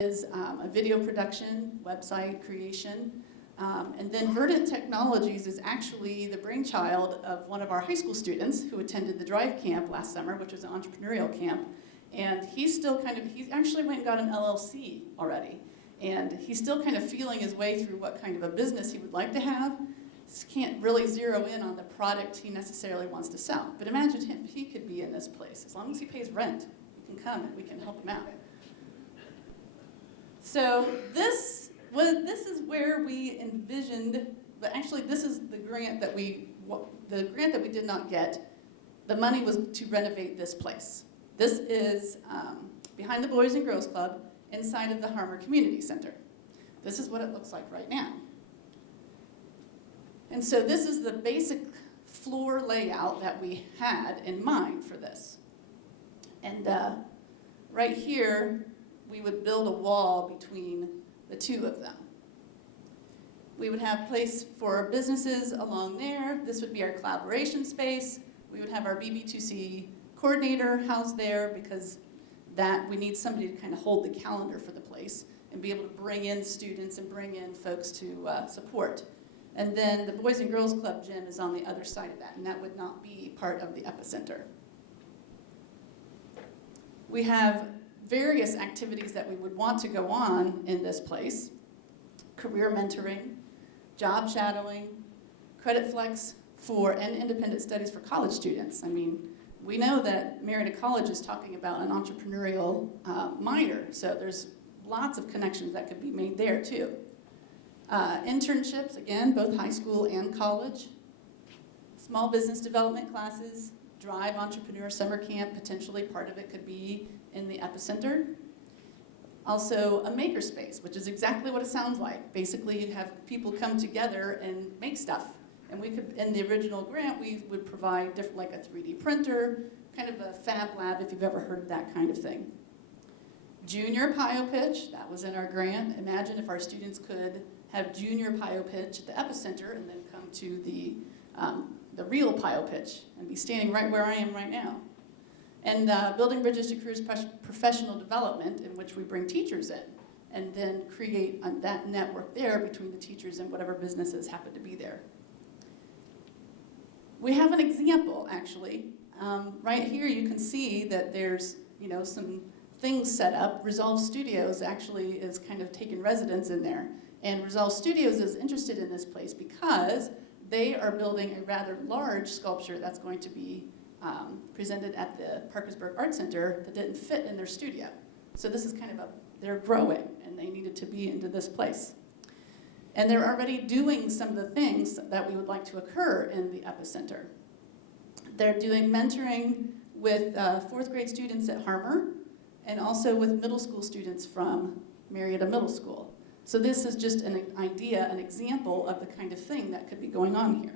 is a video production, website creation, and then Verdant Technologies is actually the brainchild of one of our high school students who attended the Drive Camp last summer, which was an entrepreneurial camp. And he's actually went and got an LLC already. And he's still kind of feeling his way through what kind of a business he would like to have. He can't really zero in on the product he necessarily wants to sell. But imagine him, he could be in this place. As long as he pays rent, he can come and we can help him out. So this is where we envisioned, but actually this is the grant that we did not get. The money was to renovate this place. This is behind the Boys and Girls Club inside of the Harmer Community Center. This is what it looks like right now. And so this is the basic floor layout that we had in mind for this. And right here, we would build a wall between the two of them. We would have place for businesses along there. This would be our collaboration space. We would have our BB2C coordinator housed there because we need somebody to kind of hold the calendar for the place and be able to bring in students and bring in folks to support. And then the Boys and Girls Club gym is on the other side of that, and that would not be part of the epicenter. We have various activities that we would want to go on in this place: career mentoring, job shadowing, credit flex and independent studies for college students. I mean, we know that Marietta College is talking about an entrepreneurial minor, so there's lots of connections that could be made there too. Internships, again, both high school and college. Small business development classes, Drive Entrepreneur Summer Camp, potentially part of it could be in the epicenter. Also a makerspace, which is exactly what it sounds like. Basically, you have people come together and make stuff. And we could, in the original grant, we would provide like a 3D printer, kind of a fab lab if you've ever heard of that kind of thing. Junior PioPitch, that was in our grant. Imagine if our students could have junior PioPitch at the epicenter and then come to the real PioPitch and be standing right where I am right now. And building bridges to careers professional development, in which we bring teachers in and then create that network there between the teachers and whatever businesses happen to be there. We have an example, actually. Right here you can see that there's some things set up. Resolve Studios actually is kind of taking residence in there. And Resolve Studios is interested in this place because they are building a rather large sculpture that's going to be presented at the Parkersburg Art Center that didn't fit in their studio. So this is kind of they're growing and they needed to be into this place. And they're already doing some of the things that we would like to occur in the epicenter. They're doing mentoring with fourth grade students at Harmer and also with middle school students from Marietta Middle School. So this is just an idea, an example of the kind of thing that could be going on here.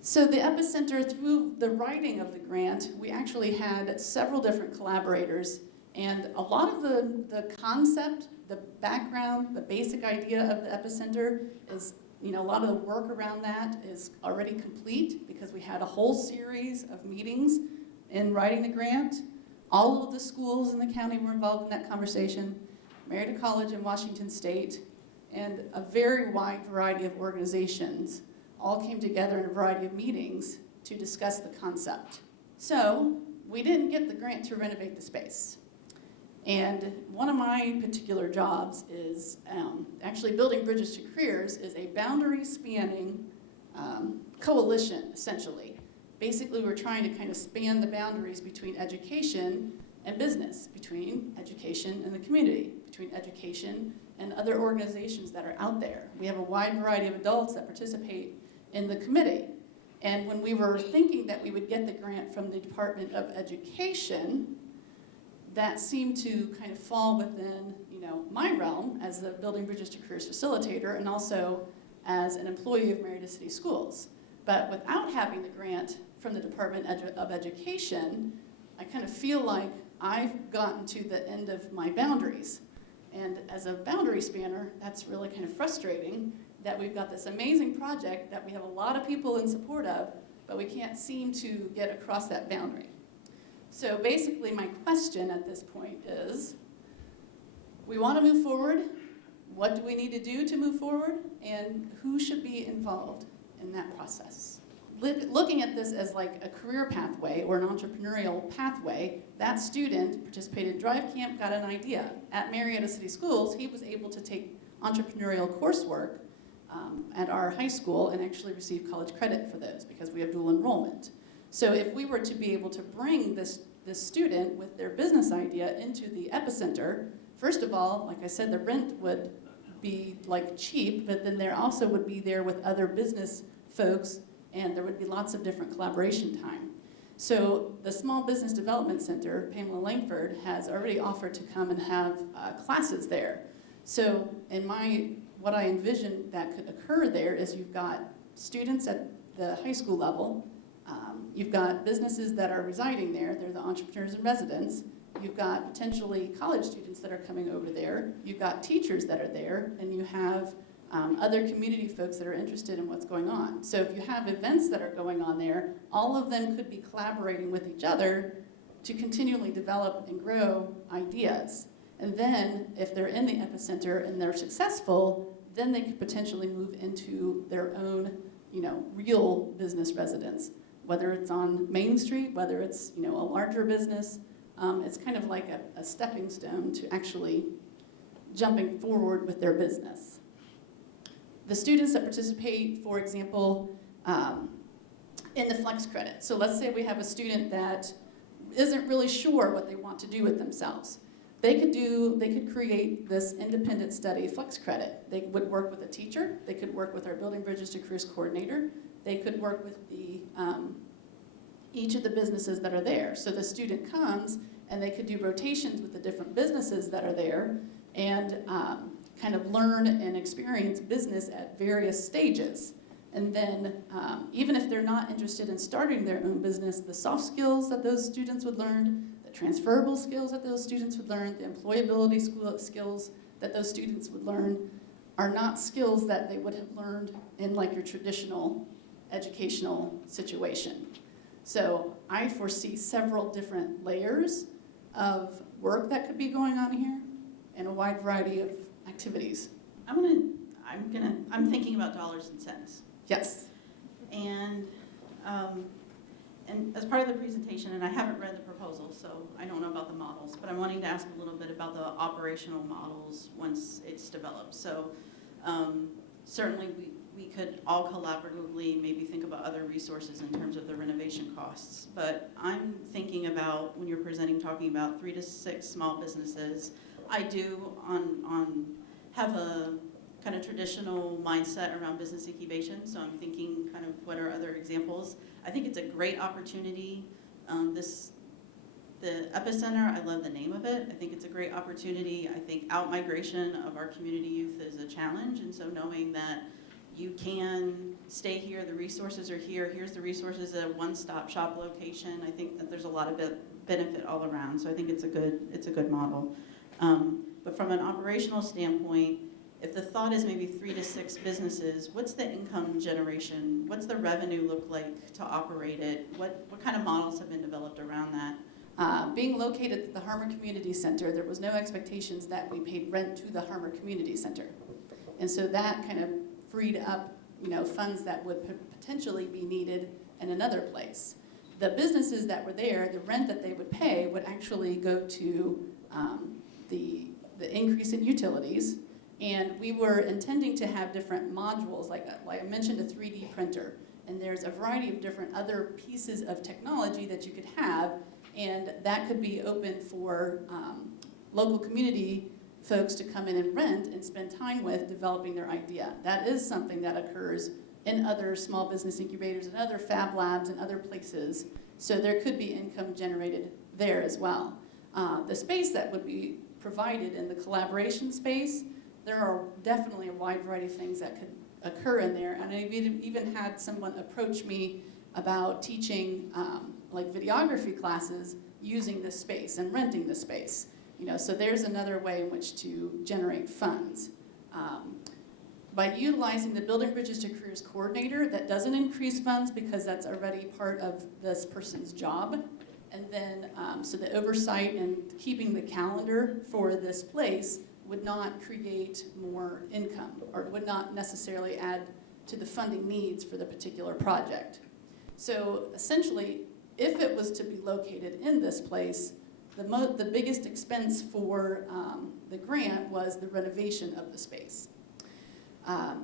So the epicenter, through the writing of the grant, we actually had several different collaborators, and a lot of the concept, the background, the basic idea of the epicenter is, a lot of the work around that is already complete because we had a whole series of meetings in writing the grant. All of the schools in the county were involved in that conversation. Marietta College in Washington State, and a very wide variety of organizations all came together in a variety of meetings to discuss the concept. So we didn't get the grant to renovate the space. And one of my particular jobs is actually building bridges to careers is a boundary spanning coalition, essentially. Basically, we're trying to kind of span the boundaries between education and business, between education and the community, between education and other organizations that are out there. We have a wide variety of adults that participate in the committee. And when we were thinking that we would get the grant from the Department of Education, that seemed to kind of fall within, my realm as the Building Bridges to Careers facilitator and also as an employee of Marietta City Schools. But without having the grant from the Department of Education, I kind of feel like I've gotten to the end of my boundaries. And as a boundary spanner, that's really kind of frustrating that we've got this amazing project that we have a lot of people in support of, but we can't seem to get across that boundary. So basically my question at this point is, we want to move forward, what do we need to do to move forward, and who should be involved in that process? Looking at this as like a career pathway or an entrepreneurial pathway, that student participated in Drive Camp, got an idea. At Marietta City Schools, he was able to take entrepreneurial coursework at our high school and actually receive college credit for those because we have dual enrollment. So if we were to be able to bring this student with their business idea into the epicenter, first of all, like I said, the rent would be like cheap, but then there also would be there with other business folks, and there would be lots of different collaboration time. So the Small Business Development Center, Pamela Langford, has already offered to come and have classes there. So what I envision that could occur there is you've got students at the high school level, you've got businesses that are residing there, they're the entrepreneurs in residence, you've got potentially college students that are coming over there, you've got teachers that are there, and you have other community folks that are interested in what's going on. So if you have events that are going on there, all of them could be collaborating with each other to continually develop and grow ideas. And then if they're in the epicenter and they're successful, then they could potentially move into their own, real business residence, whether it's on Main Street, whether it's, a larger business. It's kind of like a stepping stone to actually jumping forward with their business. The students that participate, for example, in the flex credit. So let's say we have a student that isn't really sure what they want to do with themselves. They could create this independent study flex credit. They would work with a teacher. They could work with our Building Bridges to Careers coordinator. They could work with each of the businesses that are there. So the student comes and they could do rotations with the different businesses that are there and kind of learn and experience business at various stages. And then even if they're not interested in starting their own business, the soft skills that those students would learn, the transferable skills that those students would learn, the employability skills that those students would learn are not skills that they would have learned in like your traditional educational situation. So I foresee several different layers of work that could be going on here and a wide variety of activities. I'm thinking about dollars and cents. Yes. And as part of the presentation, and I haven't read the proposal, so I don't know about the models, but I'm wanting to ask a little bit about the operational models once it's developed. So certainly we could all collaboratively maybe think about other resources in terms of the renovation costs. But I'm thinking about, when you're presenting, talking about 3 to 6 small businesses, I do have a kind of traditional mindset around business incubation, so I'm thinking kind of what are other examples. I think it's a great opportunity. The epicenter, I love the name of it. I think it's a great opportunity. I think out-migration of our community youth is a challenge, and so knowing that you can stay here, the resources are here, here's the resources at a one-stop shop location, I think that there's a lot of benefit all around, so I think it's a good model. But from an operational standpoint, if the thought is maybe 3 to 6 businesses, what's the income generation? What's the revenue look like to operate it? What kind of models have been developed around that? Being located at the Harmer Community Center, there was no expectations that we paid rent to the Harmer Community Center. And so that kind of freed up, funds that would potentially be needed in another place. The businesses that were there, the rent that they would pay would actually go to the increase in utilities. And we were intending to have different modules, like I mentioned, a 3D printer. And there's a variety of different other pieces of technology that you could have, and that could be open for local community folks to come in and rent and spend time with developing their idea. That is something that occurs in other small business incubators and other fab labs and other places. So there could be income generated there as well. The space that would be provided in the collaboration space, there are definitely a wide variety of things that could occur in there. And I've even had someone approach me about teaching like videography classes using this space and renting the space. So there's another way in which to generate funds. By utilizing the Building Bridges to Careers coordinator, that doesn't increase funds because that's already part of this person's job. And then, so the oversight and keeping the calendar for this place would not create more income or would not necessarily add to the funding needs for the particular project. So essentially, if it was to be located in this place, the biggest expense for the grant was the renovation of the space.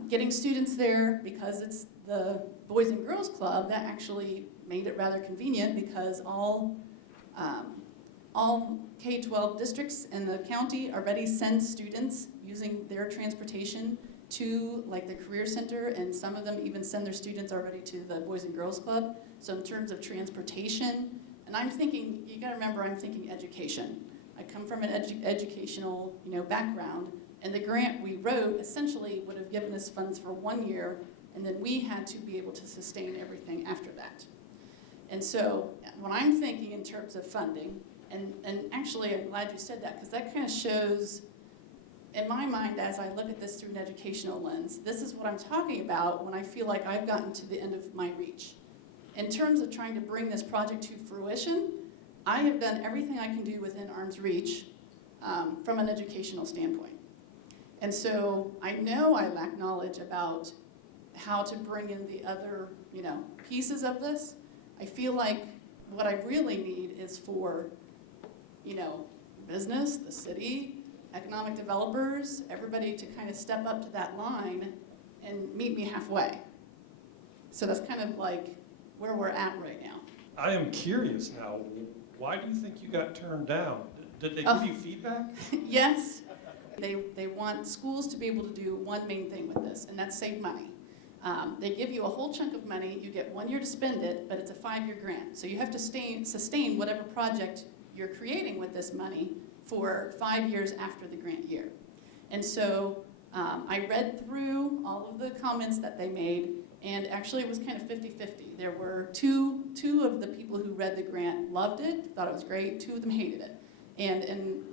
Getting students there, because it's the Boys and Girls Club, that actually made it rather convenient because all K-12 districts in the county already send students using their transportation to like the Career Center, and some of them even send their students already to the Boys and Girls Club. So in terms of transportation, and I'm thinking, you gotta remember, I'm thinking education. I come from an educational background, and the grant we wrote essentially would have given us funds for 1 year, and then we had to be able to sustain everything after that. And so when I'm thinking in terms of funding, and actually I'm glad you said that, because that kind of shows, in my mind, as I look at this through an educational lens, this is what I'm talking about when I feel like I've gotten to the end of my reach. In terms of trying to bring this project to fruition, I have done everything I can do within arm's reach from an educational standpoint. And so I know I lack knowledge about how to bring in the other pieces of this. I feel like what I really need is for business, the city, economic developers, everybody to kind of step up to that line and meet me halfway. So that's kind of like where we're at right now. I am curious now, why do you think you got turned down? Did they give you feedback? Yes, they want schools to be able to do one main thing with this, and that's save money. They give you a whole chunk of money, you get 1 year to spend it, but it's a 5-year grant. So you have to sustain whatever project you're creating with this money for 5 years after the grant year. And so I read through all of the comments that they made, and actually it was kind of 50-50. There were two of the people who read the grant loved it, thought it was great, 2 of them hated it. And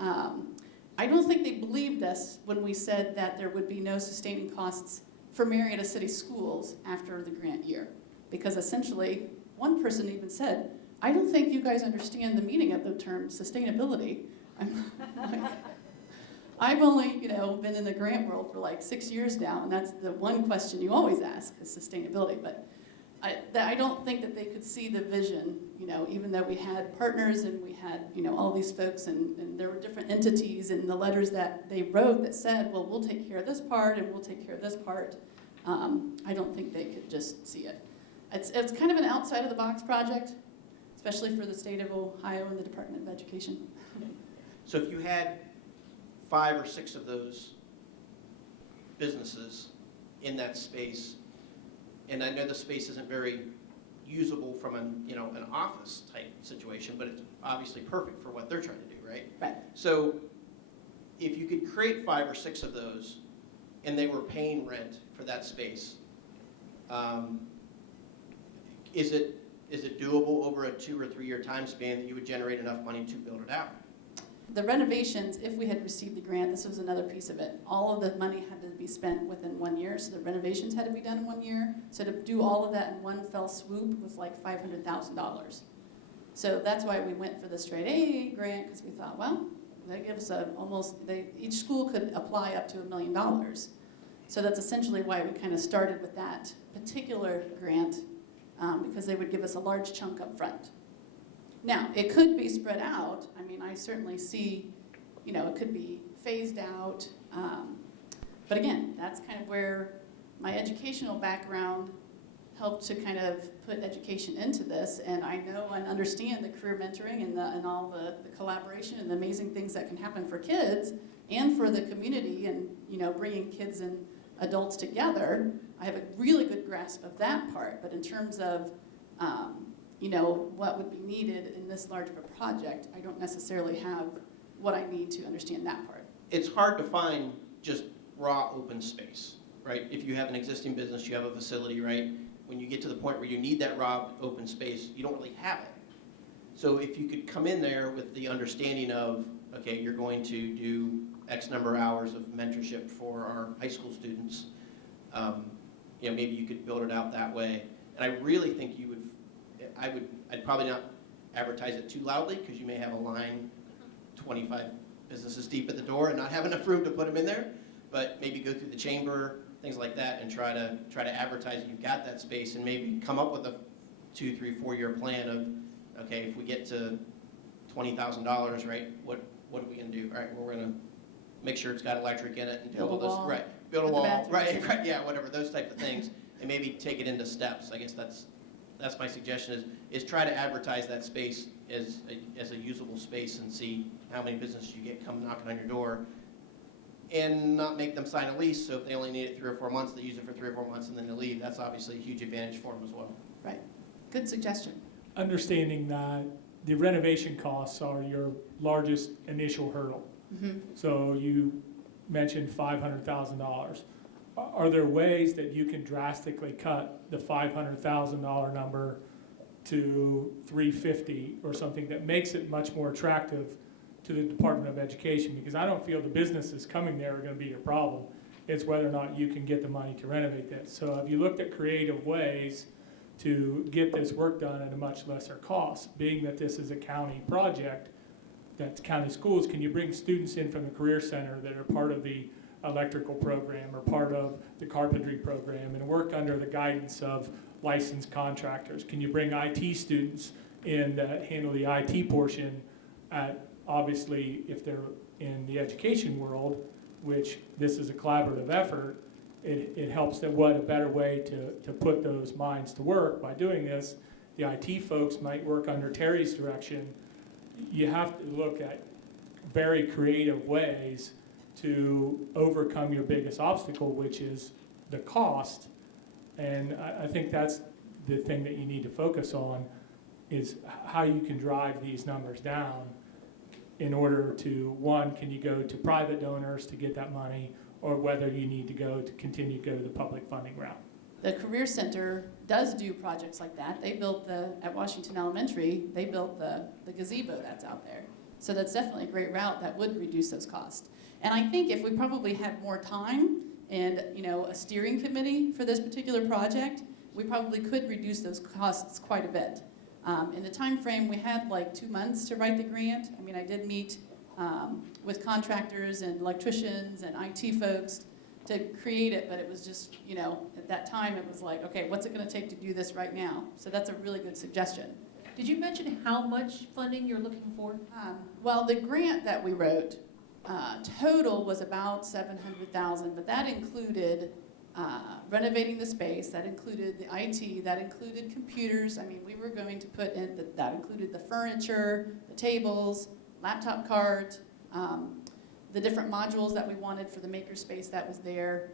I don't think they believed us when we said that there would be no sustaining costs for Marietta City Schools after the grant year. Because essentially, one person even said, I don't think you guys understand the meaning of the term sustainability. I'm like, I've only been in the grant world for like 6 years now, and that's the one question you always ask is sustainability. But I don't think that they could see the vision, even though we had partners and we had all these folks, and there were different entities in the letters that they wrote that said, well, we'll take care of this part and we'll take care of this part. I don't think they could just see it. It's kind of an outside of the box project, especially for the state of Ohio and the Department of Education. So if you had 5 or 6 of those businesses in that space, and I know the space isn't very usable from an office type situation, but it's obviously perfect for what they're trying to do, right? Right. So if you could create 5 or 6 of those, and they were paying rent for that space, is it doable over a 2 or 3 year time span that you would generate enough money to build it out? The renovations, if we had received the grant, this was another piece of it. All of the money had to be spent within 1 year, so the renovations had to be done in 1 year. So to do all of that in one fell swoop was like $500,000. So that's why we went for the straight A grant, because we thought, well, that gives each school could apply up to $1 million. So that's essentially why we kind of started with that particular grant, because they would give us a large chunk up front. Now, it could be spread out. I mean, I certainly see, it could be phased out. But again, that's kind of where my educational background helped to kind of put education into this. And I know and understand the career mentoring and all the collaboration and the amazing things that can happen for kids and for the community and, bringing kids and adults together. I have a really good grasp of that part. But in terms of, what would be needed in this large of a project, I don't necessarily have what I need to understand that part. It's hard to find just raw open space, right? If you have an existing business, you have a facility, right? When you get to the point where you need that raw open space, you don't really have it. So if you could come in there with the understanding of, okay, you're going to do X number of hours of mentorship for our high school students, maybe you could build it out that way. And I really think you would, I'd probably not advertise it too loudly because you may have a line 25 businesses deep at the door and not have enough room to put them in there, but maybe go through the chamber, things like that, and try to advertise that you've got that space, and maybe come up with a 2, 3, 4-year plan of, okay, if we get to $20,000, right, what are we gonna do? All right, well, we're gonna make sure it's got electric in it and do Build all a those, wall, right, build a put the wall, bathrooms right, in. yeah, whatever, those type of things, and maybe take it into steps. I guess that's my suggestion is try to advertise that space as a usable space and see how many businesses you get come knocking on your door, and not make them sign a lease, so if they only need it 3 or 4 months, they use it for 3 or 4 months and then they leave. That's obviously a huge advantage for them as well. Right, good suggestion. Understanding that the renovation costs are your largest initial hurdle. Mhm. So you mentioned $500,000. Are there ways that you can drastically cut the $500,000 number to $350 or something that makes it much more attractive to the Department of Education? Because I don't feel the businesses coming there are going to be your problem. It's whether or not you can get the money to renovate that. So have you looked at creative ways to get this work done at a much lesser cost? Being that this is a county project, that's county schools, can you bring students in from the Career Center that are part of the electrical program or part of the carpentry program and work under the guidance of licensed contractors? Can you bring IT students in that handle the IT portion at, obviously, if they're in the education world, which this is a collaborative effort, it helps that what a better way to put those minds to work by doing this. The IT folks might work under Terry's direction. You have to look at very creative ways to overcome your biggest obstacle, which is the cost. And I think that's the thing that you need to focus on, is how you can drive these numbers down in order to, one, can you go to private donors to get that money, or whether you need to continue to go the public funding route. The Career Center does do projects like that. They built at Washington Elementary, they built the gazebo that's out there. So that's definitely a great route that would reduce those costs. And I think if we probably had more time and, a steering committee for this particular project, we probably could reduce those costs quite a bit. In the time frame, we had like 2 months to write the grant. I mean, I did meet with contractors and electricians and IT folks to create it, but it was just, at that time it was like, okay, what's it gonna take to do this right now? So that's a really good suggestion. Did you mention how much funding you're looking for? Well, the grant that we wrote, total was about $700,000, but that included renovating the space, that included the IT, that included computers. I mean, we were going to put in, that included the furniture, the tables, laptop cart, the different modules that we wanted for the makerspace that was there,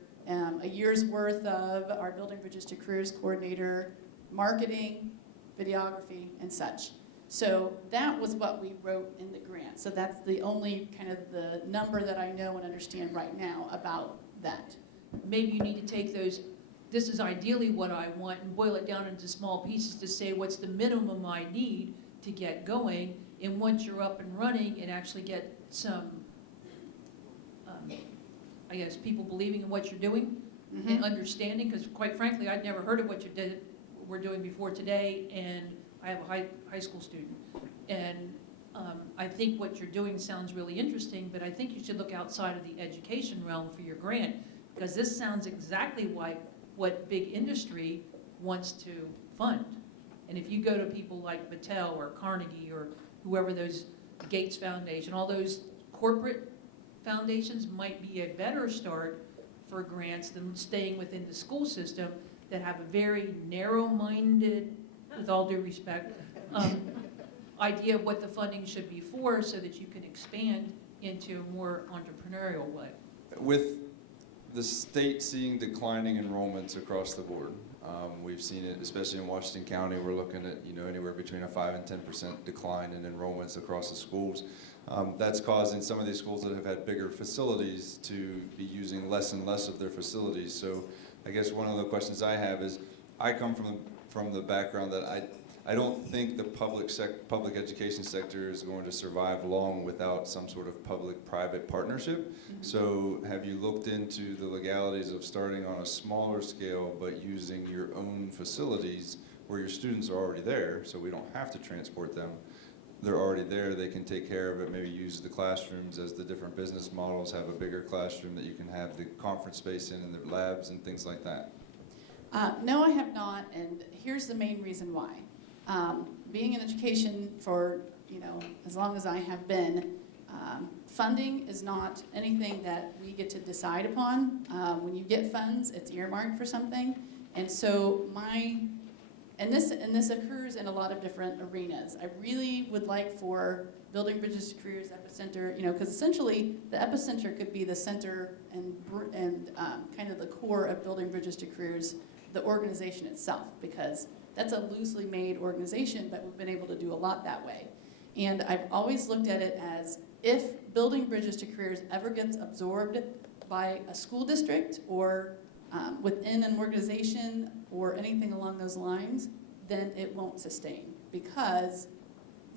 a year's worth of our Building Bridges to Careers coordinator, marketing, videography, and such. So that was what we wrote in the grant. So that's the only kind of the number that I know and understand right now about that. Maybe you need to take those, this is ideally what I want, and boil it down into small pieces to say what's the minimum I need to get going. And once you're up and running and actually get some, I guess, people believing in what you're doing and understanding, because quite frankly, I'd never heard of what we're doing before today, and I have a high school student. And I think what you're doing sounds really interesting, but I think you should look outside of the education realm for your grant, because this sounds exactly like what big industry wants to fund. And if you go to people like Mattel or Carnegie or whoever, those Gates Foundation, all those corporate foundations might be a better start for grants than staying within the school system that have a very narrow-minded, with all due respect, idea of what the funding should be for, so that you can expand into a more entrepreneurial way. With the state seeing declining enrollments across the board, we've seen it, especially in Washington County. We're looking at anywhere between a 5 and 10% decline in enrollments across the schools. That's causing some of these schools that have had bigger facilities to be using less and less of their facilities. So I guess one of the questions I have is, I come from the background that I don't think the public education sector is going to survive long without some sort of public-private partnership. So have you looked into the legalities of starting on a smaller scale but using your own facilities where your students are already there, so we don't have to transport them, they're already there, they can take care of it, maybe use the classrooms as the different business models, have a bigger classroom that you can have the conference space in and the labs and things like that? No, I have not, and here's the main reason why. Being in education for, as long as I have been, funding is not anything that we get to decide upon. When you get funds, it's earmarked for something, and so and this occurs in a lot of different arenas. I really would like for Building Bridges to Careers Epicenter, because essentially the epicenter could be the center and kind of the core of Building Bridges to Careers, the organization itself, because that's a loosely made organization, but we've been able to do a lot that way. And I've always looked at it as, if Building Bridges to Careers ever gets absorbed by a school district or within an organization or anything along those lines, then it won't sustain. Because,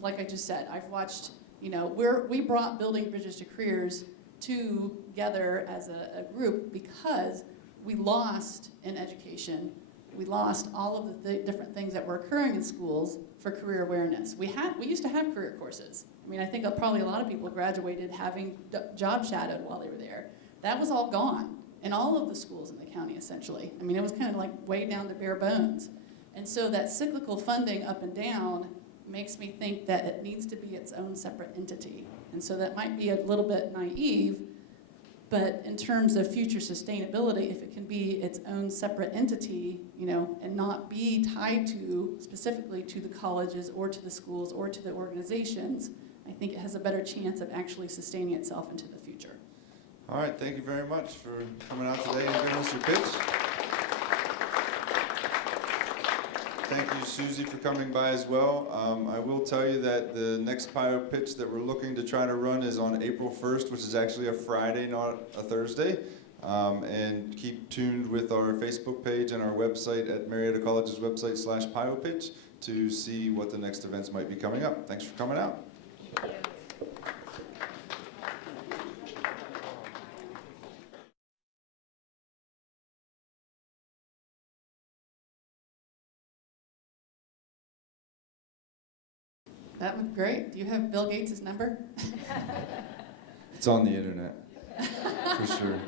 like I just said, I've watched, we brought Building Bridges to Careers together as a group because we lost in education. We lost all of the different things that were occurring in schools for career awareness. We used to have career courses. I think probably a lot of people graduated having job shadowed while they were there. That was all gone in all of the schools in the county, essentially. It was kind of like way down to bare bones. And so that cyclical funding up and down makes me think that it needs to be its own separate entity. And so that might be a little bit naive, but in terms of future sustainability, if it can be its own separate entity, and not be tied specifically to the colleges or to the schools or to the organizations, I think it has a better chance of actually sustaining itself into the future. All right, thank you very much for coming out today and giving us your pitch. Thank you, Susie, for coming by as well. I will tell you that the next PioPitch that we're looking to try to run is on April 1st, which is actually a Friday, not a Thursday. And keep tuned with our Facebook page and our website at Marietta College's website /PioPitch to see what the next events might be coming up. Thanks for coming out. That would be great. Do you have Bill Gates' number? It's on the internet, for sure.